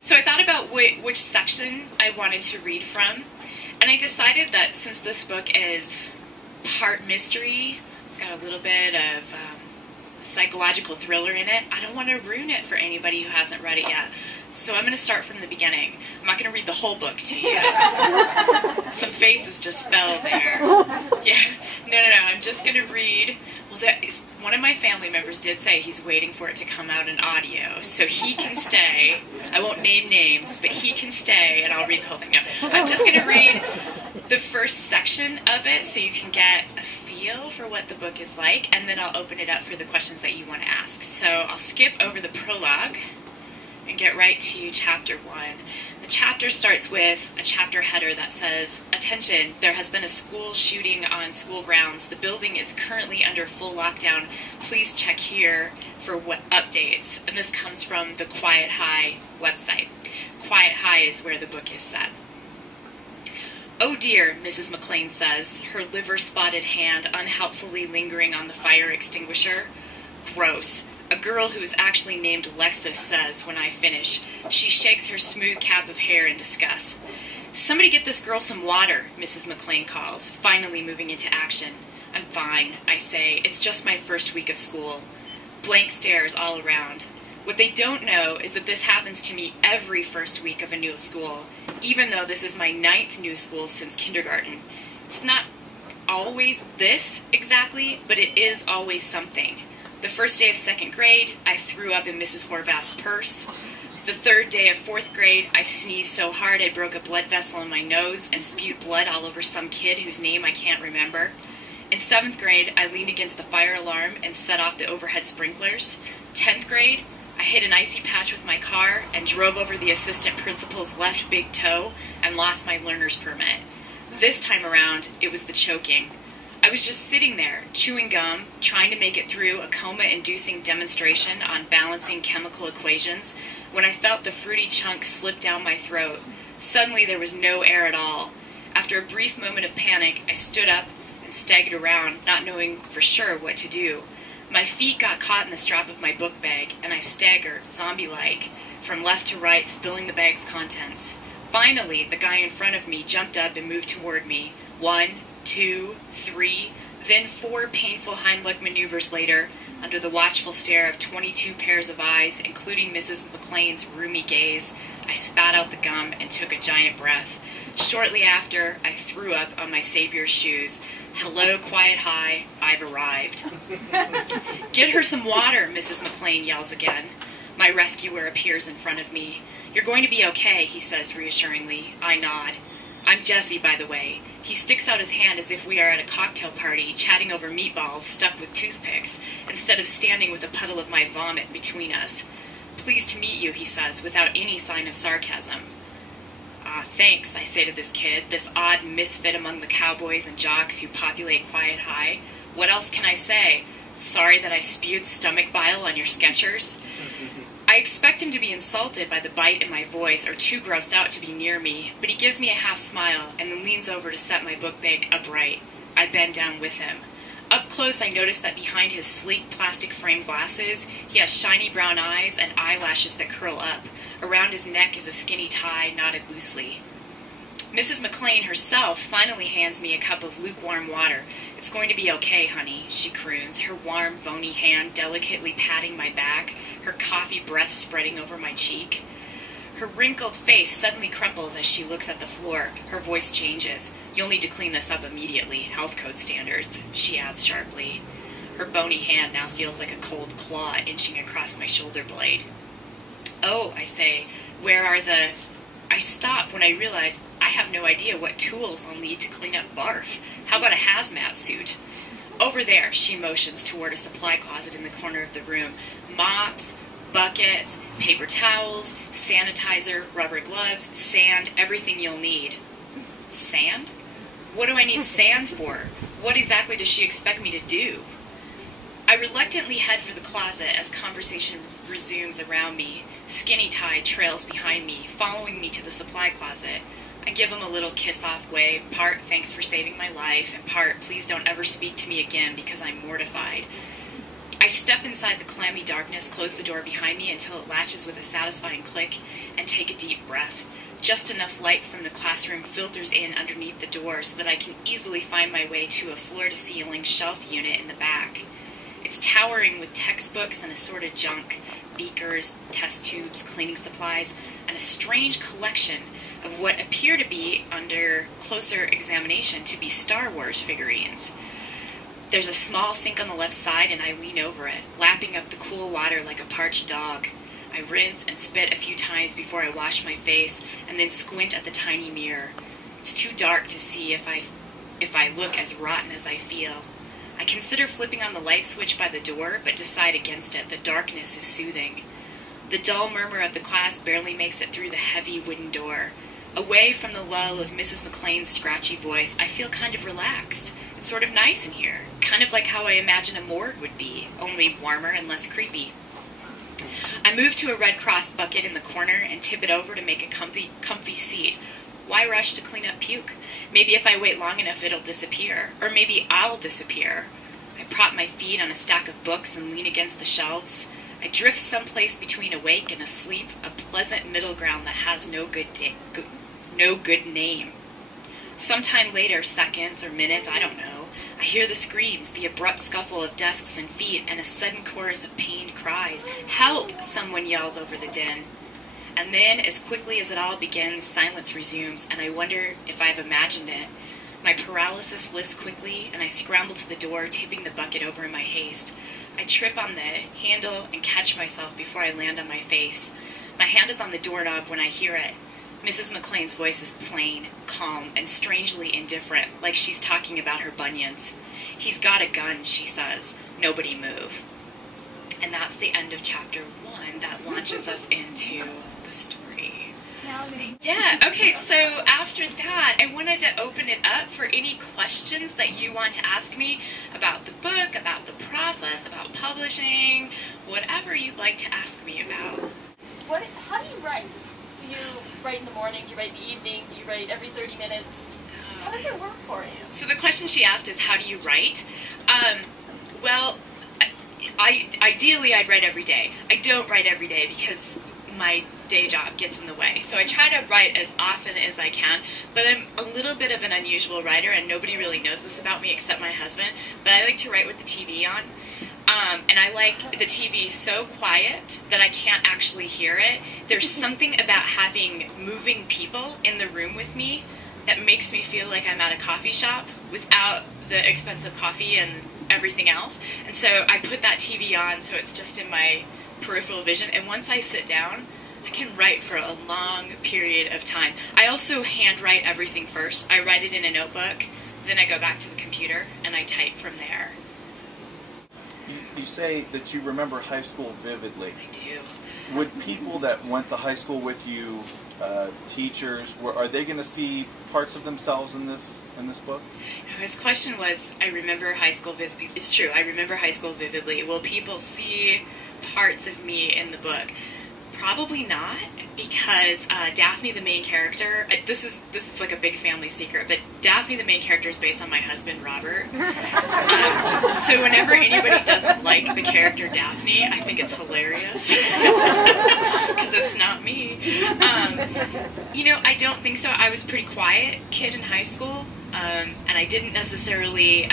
So I thought about which section I wanted to read from, and I decided that since this book is part mystery, it's got a little bit of psychological thriller in it, I don't want to ruin it for anybody who hasn't read it yet. So I'm going to start from the beginning. I'm not going to read the whole book to you. Some faces just fell there. Yeah. No. I'm just going to read. Well, one of my family members did say he's waiting for it to come out in audio, so he can stay. I won't name names, but he can stay, and I'll read the whole thing. No, I'm just going to read the first section of it so you can get a feel for what the book is like, and then I'll open it up for the questions that you want to ask. So I'll skip over the prologue and get right to chapter 1. The chapter starts with a chapter header that says, "Attention, there has been a school shooting on school grounds. The building is currently under full lockdown. Please check here for updates." And this comes from the Quiet High website. Quiet High is where the book is set. "Oh dear," Mrs. McLean says, her liver-spotted hand unhelpfully lingering on the fire extinguisher. "Gross. A girl who is actually named Alexis says when I finish." She shakes her smooth cap of hair in disgust. "Somebody get this girl some water," Mrs. McLean calls, finally moving into action. "I'm fine," I say. "It's just my first week of school." Blank stares all around. What they don't know is that this happens to me every first week of a new school, even though this is my 9th new school since kindergarten. It's not always this exactly, but it is always something. The first day of 2nd grade, I threw up in Mrs. Horvath's purse. The 3rd day of 4th grade, I sneezed so hard I broke a blood vessel in my nose and spewed blood all over some kid whose name I can't remember. In 7th grade, I leaned against the fire alarm and set off the overhead sprinklers. 10th grade, I hit an icy patch with my car and drove over the assistant principal's left big toe and lost my learner's permit. This time around, it was the choking. I was just sitting there, chewing gum, trying to make it through a coma-inducing demonstration on balancing chemical equations, when I felt the fruity chunk slip down my throat. Suddenly there was no air at all. After a brief moment of panic, I stood up and staggered around, not knowing for sure what to do. My feet got caught in the strap of my book bag, and I staggered, zombie-like, from left to right, spilling the bag's contents. Finally, the guy in front of me jumped up and moved toward me. 1, 2, 3, then 4 painful Heimlich maneuvers later, under the watchful stare of 22 pairs of eyes, including Mrs. McLean's roomy gaze, I spat out the gum and took a giant breath. Shortly after, I threw up on my savior's shoes. "Hello, Quiet High, I've arrived." "Get her some water," Mrs. McLean yells again. My rescuer appears in front of me. "You're going to be okay," he says reassuringly. I nod. "I'm Jesse, by the way." He sticks out his hand as if we are at a cocktail party, chatting over meatballs stuck with toothpicks, instead of standing with a puddle of my vomit between us. "Pleased to meet you," he says, without any sign of sarcasm. Thanks," I say to this kid, this odd misfit among the cowboys and jocks who populate Quiet High. "What else can I say? Sorry that I spewed stomach bile on your Skechers?" I expect him to be insulted by the bite in my voice or too grossed out to be near me, but he gives me a half smile and then leans over to set my book bag upright. I bend down with him. Up close, I notice that behind his sleek plastic frame glasses, he has shiny brown eyes and eyelashes that curl up. Around his neck is a skinny tie knotted loosely. Mrs. McLean herself finally hands me a cup of lukewarm water. "It's going to be okay, honey," she croons, her warm, bony hand delicately patting my back, her coffee breath spreading over my cheek. Her wrinkled face suddenly crumples as she looks at the floor. Her voice changes. "You'll need to clean this up immediately, health code standards," she adds sharply. Her bony hand now feels like a cold claw inching across my shoulder blade. "Oh," I say, "where are the—" I stop when I realize I have no idea what tools I'll need to clean up barf. How about a hazmat suit? "Over there," she motions toward a supply closet in the corner of the room. "Mops, buckets, paper towels, sanitizer, rubber gloves, sand, everything you'll need." Sand? What do I need sand for? What exactly does she expect me to do? I reluctantly head for the closet as conversation resumes around me. Skinny Tie trails behind me, following me to the supply closet. I give him a little kiss-off wave, part "thanks for saving my life," and part "please don't ever speak to me again because I'm mortified." I step inside the clammy darkness, close the door behind me until it latches with a satisfying click, and take a deep breath. Just enough light from the classroom filters in underneath the door so that I can easily find my way to a floor-to-ceiling shelf unit in the back. It's towering with textbooks and assorted junk, beakers, test tubes, cleaning supplies, and a strange collection of what appear to be, under closer examination, to be Star Wars figurines. There's a small sink on the left side, and I lean over it, lapping up the cool water like a parched dog. I rinse and spit a few times before I wash my face, and then squint at the tiny mirror. It's too dark to see if I look as rotten as I feel. I consider flipping on the light switch by the door, but decide against it. The darkness is soothing. The dull murmur of the class barely makes it through the heavy wooden door. Away from the lull of Mrs. McLean's scratchy voice, I feel kind of relaxed. It's sort of nice in here, kind of like how I imagine a morgue would be, only warmer and less creepy. I move to a Red Cross bucket in the corner and tip it over to make a comfy seat. Why rush to clean up puke? Maybe if I wait long enough it'll disappear, or maybe I'll disappear. I prop my feet on a stack of books and lean against the shelves. I drift someplace between awake and asleep, a pleasant middle ground that has no good name. Sometime later, seconds or minutes, I don't know, I hear the screams, the abrupt scuffle of desks and feet, and a sudden chorus of pained cries. Help! Someone yells over the din. And then, as quickly as it all begins, silence resumes, and I wonder if I've imagined it. My paralysis lifts quickly, and I scramble to the door, tipping the bucket over in my haste. I trip on the handle and catch myself before I land on my face. My hand is on the doorknob when I hear it. Mrs. McLean's voice is plain, calm, and strangely indifferent, like she's talking about her bunions. He's got a gun, she says. Nobody move. And that's the end of chapter 1 that launches us into the story. Yeah, okay, so after that, I wanted to open it up for any questions that you want to ask me about the book, about the process, about publishing, whatever you'd like to ask me about. How do you write? Do you write in the morning? Do you write in the evening? Do you write every 30 minutes? How does it work for you? So the question she asked is, how do you write? Well, ideally I'd write every day. I don't write every day because my day job gets in the way. So I try to write as often as I can, but I'm a little bit of an unusual writer, and nobody really knows this about me except my husband, but I like to write with the TV on. And I like the TV so quiet that I can't actually hear it. There's something about having moving people in the room with me that makes me feel like I'm at a coffee shop without the expensive coffee and everything else. And so I put that TV on so it's just in my peripheral vision. And once I sit down, I can write for a long period of time. I also handwrite everything first. I write it in a notebook, then I go back to the computer and I type from there. You say that you remember high school vividly. I do. Would people that went to high school with you, teachers, are they going to see parts of themselves in this book? His question was, I remember high school vividly. It's true, I remember high school vividly. Will people see parts of me in the book? Probably not, because Daphne, the main character, this is like a big family secret, but Daphne, the main character, is based on my husband, Robert. So whenever anybody doesn't like the character Daphne, I think it's hilarious, because it's not me. I don't think so. I was a pretty quiet kid in high school, and I didn't necessarily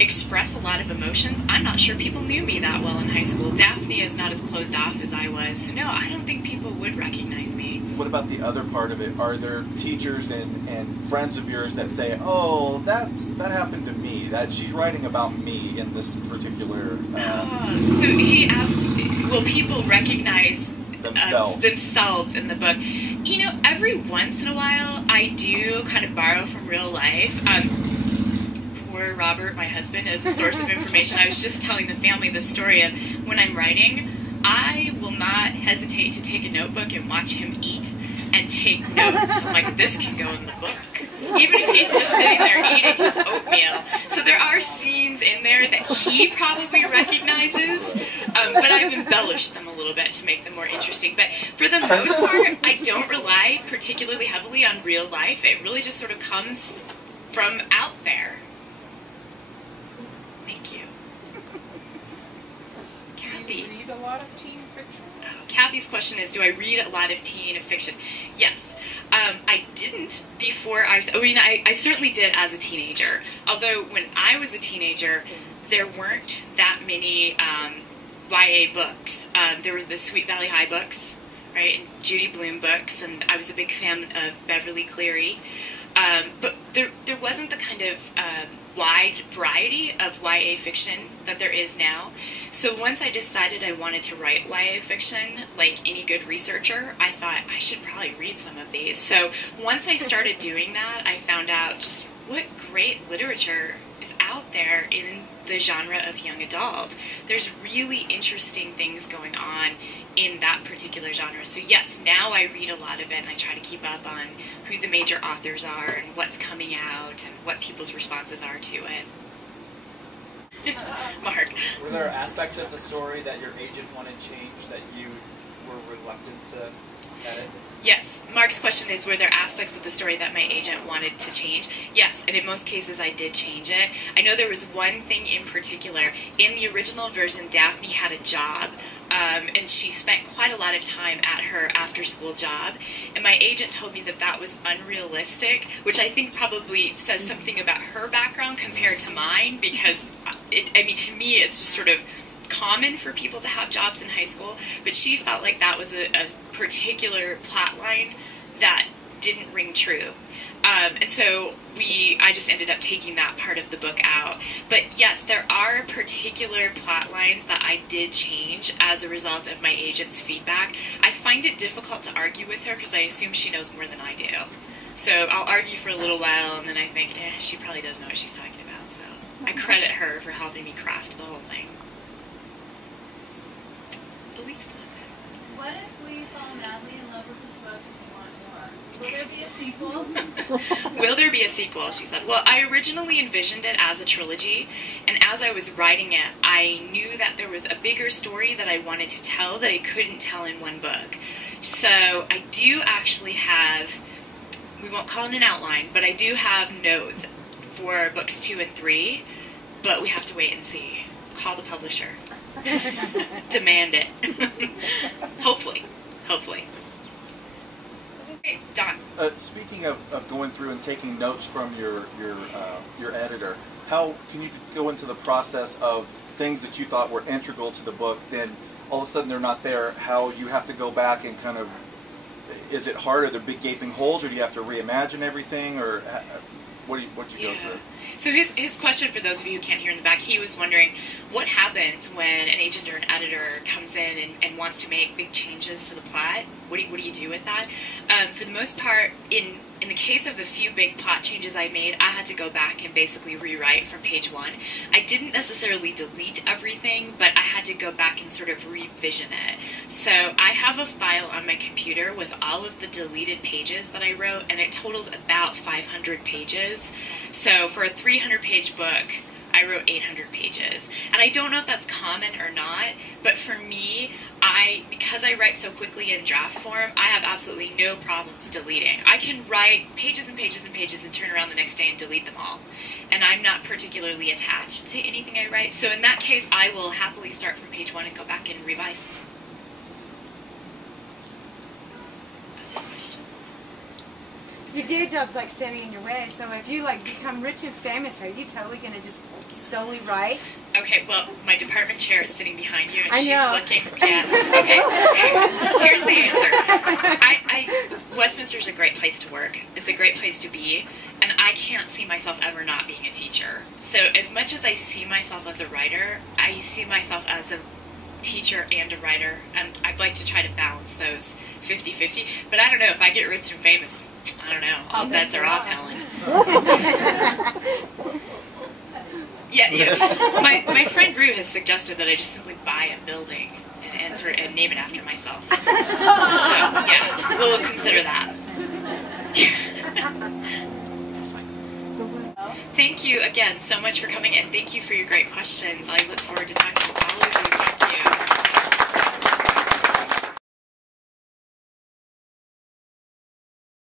express a lot of emotions. I'm not sure people knew me that well in high school. Daphne is not as closed off as I was. So no, I don't think people would recognize me. What about the other part of it? Are there teachers and friends of yours that say, oh, that happened to me, that she's writing about me in this particular... So he asked, will people recognize themselves in the book? Every once in a while I do kind of borrow from real life. Poor Robert, my husband, is a source of information. I was just telling the family the story of when I'm writing, I will not hesitate to take a notebook and watch him eat and take notes. I'm like, this can go in the book. Even if he's just sitting there eating his oatmeal. So there are scenes in there that he probably recognizes, but I've embellished them a little bit to make them more interesting. But for the most part, I don't rely particularly heavily on real life. It really just sort of comes from out there. Thank you. a lot of teen fiction? Kathy's question is, do I read a lot of teen fiction? Yes. I didn't before I certainly did as a teenager. Although when I was a teenager, there weren't that many YA books. There was the Sweet Valley High books, right, and Judy Blume books, and I was a big fan of Beverly Cleary. But there wasn't the kind of wide variety of YA fiction that there is now. So once I decided I wanted to write YA fiction, like any good researcher, I thought I should probably read some of these. So once I started doing that, I found out just what great literature is out there in the genre of young adult. There's really interesting things going on in that particular genre. So yes, now I read a lot of it, and I try to keep up on who the major authors are and what's coming out and what people's responses are to it. Mark. Were there aspects of the story that your agent wanted changed that you were reluctant to edit? Yes. Mark's question is, were there aspects of the story that my agent wanted to change? Yes, and in most cases I did change it. I know there was one thing in particular. In the original version, Daphne had a job, and she spent quite a lot of time at her after-school job. And my agent told me that that was unrealistic, which I think probably says something about her background compared to mine, because, to me, it's just sort of common for people to have jobs in high school, but she felt like that was a particular plot line that didn't ring true. And so I just ended up taking that part of the book out. But yes, there are particular plot lines that I did change as a result of my agent's feedback. I find it difficult to argue with her because I assume she knows more than I do. So I'll argue for a little while, and then I think, she probably does know what she's talking about. So I credit her for helping me craft the whole thing. What if we fall madly in love with this book and we want more? Will there be a sequel? Will there be a sequel, she said. Well, I originally envisioned it as a trilogy, and as I was writing it, I knew that there was a bigger story that I wanted to tell that I couldn't tell in one book. So I do actually have, we won't call it an outline, but I do have notes for books 2 and 3, but we have to wait and see. Call the publisher. Demand it. Hopefully. Okay, Don. Speaking of going through and taking notes from your editor, how can you go into the process of things that you thought were integral to the book, then all of a sudden they're not there, how you have to go back and kind of, is it hard? Are there big gaping holes, or do you have to reimagine everything, or what you go through? So his question, for those of you who can't hear in the back, he was wondering what happens when an agent or an editor comes in and wants to make big changes to the plot. What do you do with that? For the most part, in the case of the few big plot changes I made, I had to go back and basically rewrite from page 1. I didn't necessarily delete everything, but I had to go back and sort of revision it. So I have a file on my computer with all of the deleted pages that I wrote, and it totals about 500 pages. So for a 300-page book, I wrote 800 pages. And I don't know if that's common or not, but for me, because I write so quickly in draft form, I have absolutely no problems deleting. I can write pages and pages and pages and turn around the next day and delete them all. And I'm not particularly attached to anything I write. So in that case, I will happily start from page 1 and go back and revise. Other questions? Your day job's like standing in your way, so if you become rich and famous, are you totally going to just solely write? Okay, well, my department chair is sitting behind you, and I she's know. looking. Yeah. Okay. Here's the answer. Westminster's a great place to work. It's a great place to be, and I can't see myself ever not being a teacher. So as much as I see myself as a writer, I see myself as a teacher and a writer, and I'd like to try to balance those 50-50. But I don't know, if I get rich and famous, I don't know. All bets are off, Helen. Yeah. My friend Rue has suggested that I just simply buy a building and name it after myself. So, yeah, we'll consider that. Thank you again so much for coming, and thank you for your great questions. I look forward to talking to all of you.